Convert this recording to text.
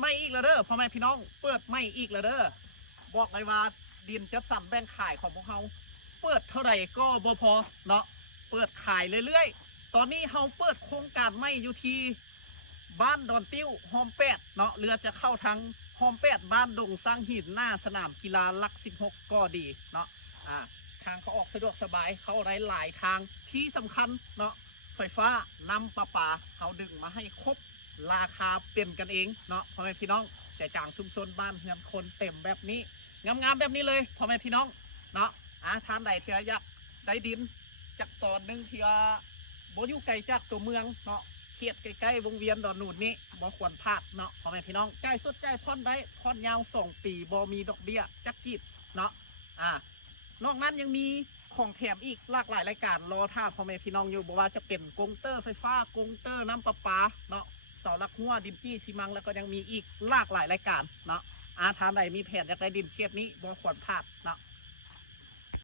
ไม่อีกแล้วเด้อพ่อแม่พี่น้องเปิดไม่อีกแล้วเด้อบอกเลยว่าดินจัดสรรแบ่งขายของพวกเขาเปิดเท่าไหร่ก็บ่พอเนาะเปิดขายเรื่อยๆตอนนี้เขาเปิดโครงการไม่อยู่ที่บ้านดอนติ้วฮอมแปดเนาะเรือจะเข้าทางฮอมแปดบ้านดงสร้างหินหน้าสนามกีฬาหลัก16ก็ดีเนาะทางเขาออกสะดวกสบายเขาได้หลายทางที่สำคัญเนาะไฟฟ้านำประปาเขาดึงมาให้ครบราคาเป็นกันเองเนาะพ่อแม่พี่น้องใจกลางชุมชนบ้านเฮือนคนเต็มแบบนี้งามๆแบบนี้เลยพ่อแม่พี่น้องเนาะทานใดเทียอยากได้ดินจากตอนนึงที่ว่าบ่อยู่ไกลจากตัวเมืองเนาะเขตใกล้ๆวงเวียนดอนนูนนี้บ่ควรพลาดเนาะพ่อแม่พี่น้องจ่ายสดจ่ายผ่อนได้ผ่อนยาว2 ปีบ่มีดอกเบี้ยจักกีดเนาะนอกนั้นยังมีของแถมอีกหลากหลายรายการรอท่าพ่อแม่พี่น้องอยู่บอกว่าจะเป็นกงเตอร์ไฟฟ้ากงเตอร์น้ำประปาเนาะเสาหลักหัวดินจี้ซีมังแล้วก็ยังมีอีกหลากหลายรายการเนาะทานใดมีแผนอยากได้ดินเชียดนี้บ่ควรพลาดเนาะ